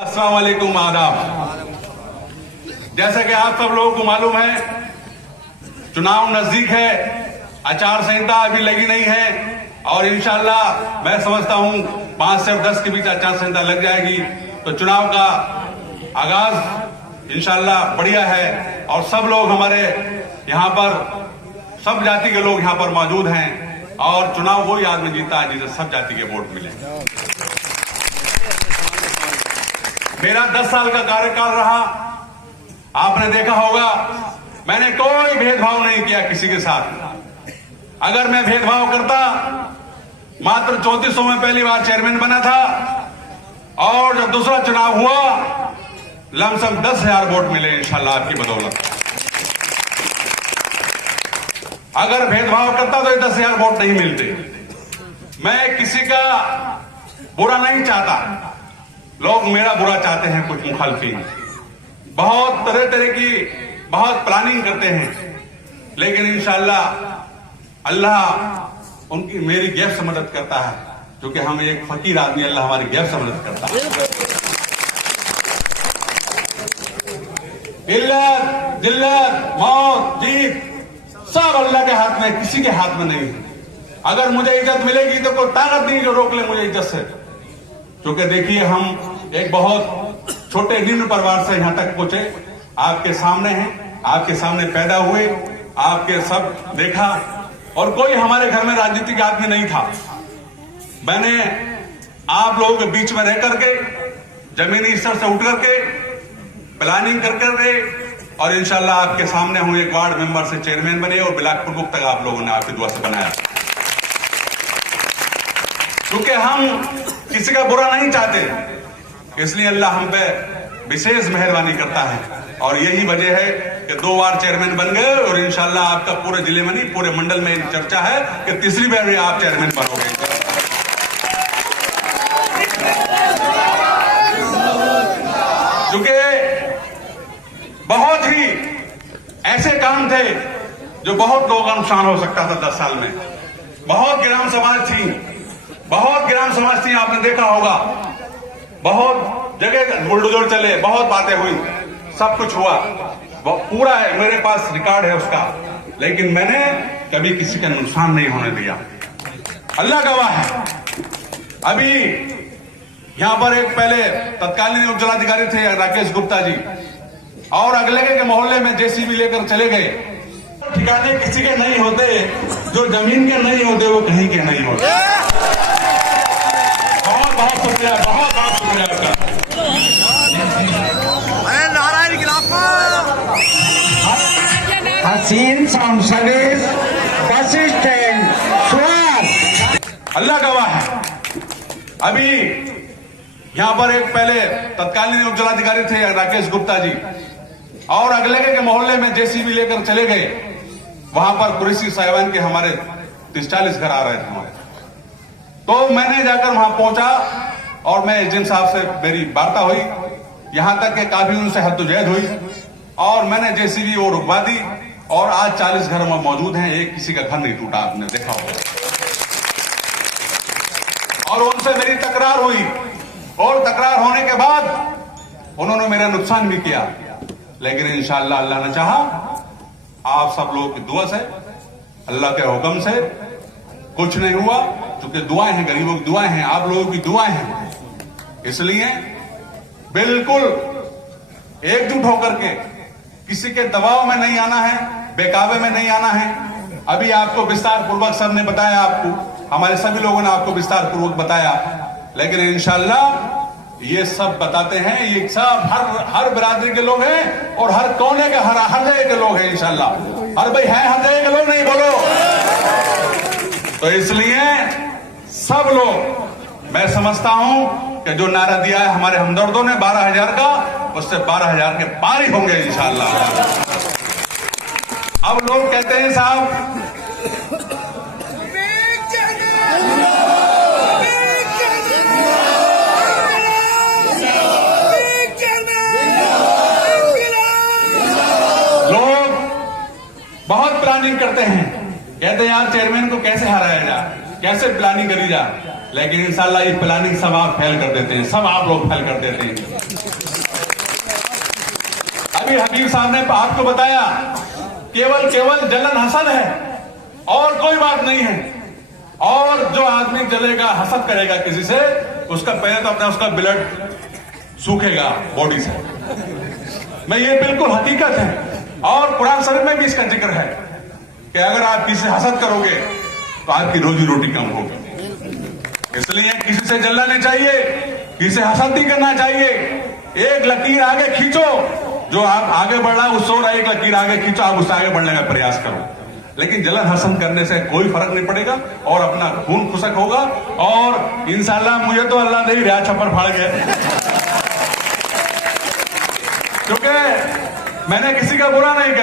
अस्सलाम वालेकुम, आदाब। जैसा कि आप सब लोगों को मालूम है, चुनाव नजदीक है, आचार संहिता अभी लगी नहीं है और इंशाल्लाह मैं समझता हूं 5 से 10 के बीच आचार संहिता लग जाएगी तो चुनाव का आगाज इंशाल्लाह बढ़िया है। और सब लोग हमारे यहां पर, सब जाति के लोग यहां पर मौजूद हैं और चुनाव वही आदमी जीता है जिसे सब जाति के वोट मिले। मेरा 10 साल का कार्यकाल रहा, आपने देखा होगा मैंने कोई भेदभाव नहीं किया किसी के साथ। अगर मैं भेदभाव करता, मात्र 3400 में पहली बार चेयरमैन बना था और जब दूसरा चुनाव हुआ लमसम 10,000 वोट मिले इंशाल्लाह आपकी बदौलत। अगर भेदभाव करता तो ये 10,000 वोट नहीं मिलते। मैं किसी का बुरा नहीं चाहता, लोग मेरा बुरा चाहते हैं। कुछ मुखालफिन बहुत तरह तरह की बहुत प्लानिंग करते हैं, लेकिन इंशाल्लाह अल्लाह उनकी मेरी गैर से मदद करता है, क्योंकि हम एक फकीर आदमी, अल्लाह हमारी गैर से मदद करता है। इल्लत, जिल्लत, मौत, जीत सब अल्लाह के हाथ में, किसी के हाथ में नहीं है। अगर मुझे इज्जत मिलेगी तो कोई ताकत नहीं जो रोक ले मुझे इज्जत से। क्योंकि देखिए हम एक बहुत छोटे निम्न परिवार से यहां तक पहुंचे, आपके सामने हैं, आपके सामने पैदा हुए, आपके सब देखा और कोई हमारे घर में राजनीतिक आदमी नहीं था। मैंने आप लोगों के बीच में रह करके, जमीनी स्तर से उठ करके, प्लानिंग कर करके और इंशाल्लाह आपके सामने हूं एक वार्ड मेंबर से चेयरमैन बने और ब्लॉक प्रमुख तक आप लोगों ने आपकी दुआ से बनाया। क्योंकि हम किसी का बुरा नहीं चाहते, इसलिए अल्लाह हम पे विशेष मेहरबानी करता है और यही वजह है कि 2 बार चेयरमैन बन गए और इंशाल्लाह आपका पूरे जिले में नहीं पूरे मंडल में चर्चा है कि तीसरी बार भी आप चेयरमैन बनोगे। क्योंकि बहुत ही ऐसे काम थे जो बहुत लोगों का नुकसान हो सकता था 10 साल में। बहुत ग्राम समाज थी, बहुत ग्राम समाज थी, आपने देखा होगा, बहुत जगह बुलडोजर चले, बहुत बातें हुई, सब कुछ हुआ, पूरा है, मेरे पास रिकॉर्ड है उसका, लेकिन मैंने कभी किसी का नुकसान नहीं होने दिया। अल्लाह गवाह है। अभी यहां पर एक पहले तत्कालीन उप जिलाधिकारी थे राकेश गुप्ता जी, और अगले के मोहल्ले में जेसीबी लेकर चले गए। ठिकाने किसी के नहीं होते, जो जमीन के नहीं होते वो कहीं के नहीं होते। बहुत बहुत शुक्रिया, बहुत बहुत शुक्रिया आपका। हसीन सांसद बस स्टैंड सुहास। अल्लाह गवाह है। अभी यहां पर एक पहले तत्कालीन उप जिलाधिकारी थे राकेश गुप्ता जी, और अगले के मोहल्ले में जेसीबी लेकर चले गए। वहां पर कुरैशी साहिबान के हमारे 30-40 घर आ रहे थे हमारे। तो मैंने जाकर वहां पहुंचा और मैं एजेंट साहब से मेरी वार्ता हुई, यहां तक कि काफी उनसे हद्दोजहद हुई और मैंने जेसीबी वो रुकवा दी और आज 40 घर में मौजूद हैं, एक किसी का घर नहीं टूटा, आपने देखा होगा। और उनसे मेरी तकरार हुई और तकरार होने के बाद उन्होंने मेरा नुकसान भी किया, लेकिन इंशाअल्लाह अल्लाह ने चाहा, आप सब लोगों की दुआ से, अल्लाह के हुक्म से कुछ नहीं हुआ। क्योंकि दुआएं हैं, गरीबों की दुआएं हैं, आप लोगों की दुआएं हैं, इसलिए बिल्कुल एकजुट होकर के किसी के दबाव में नहीं आना है, बेकाबे में नहीं आना है। अभी आपको विस्तार पूर्वक सब ने बताया, आपको हमारे सभी लोगों ने आपको विस्तार पूर्वक बताया, लेकिन इंशाअल्लाह ये सब बताते हैं, ये सब हर बिरादरी के लोग हैं और हर कोने के हर जगह के लोग हैं इंशाअल्लाह। हर भाई हैं, हर जगह के लोग नहीं बोलो। तो इसलिए सब लोग, मैं समझता हूं कि जो नारा दिया है हमारे हमदर्दों ने 12,000 का, उससे 12,000 के पार ही होंगे इंशाअल्लाह। अब लोग कहते हैं साहब बहुत प्लानिंग करते हैं, कहते हैं यार चेयरमैन को कैसे हराया जाए, कैसे प्लानिंग करी जा, लेकिन इंशाल्लाह ये प्लानिंग सब आप फेल कर देते हैं, सब आप लोग फेल कर देते हैं। अभी हबीब साहब ने आपको बताया केवल जलन हसद है और कोई बात नहीं है। और जो आदमी जलेगा, हसद करेगा किसी से, उसका पहले तो अपना उसका ब्लड सूखेगा बॉडी से। मैं ये बिल्कुल हकीकत है। और कुरान शरीफ में भी इसका जिक्र है कि अगर आप किसी से हसद करोगे तो आपकी रोजी रोटी कम होगी। इसलिए किसी से जलना नहीं चाहिए, किसी से हसद नहीं करना चाहिए। एक लकीर आगे खींचो, जो आप आगे बढ़ रहा है उससे और एक लकीर आगे खींचो, आप उससे आगे बढ़ने का प्रयास करो। लेकिन जलन हसद करने से कोई फर्क नहीं पड़ेगा और अपना खून खुशक होगा। और इंशाल्लाह मुझे तो अल्लाह दे ही रहा, छप्पर फाड़ गया, क्योंकि मैंने किसी का बुरा नहीं करा।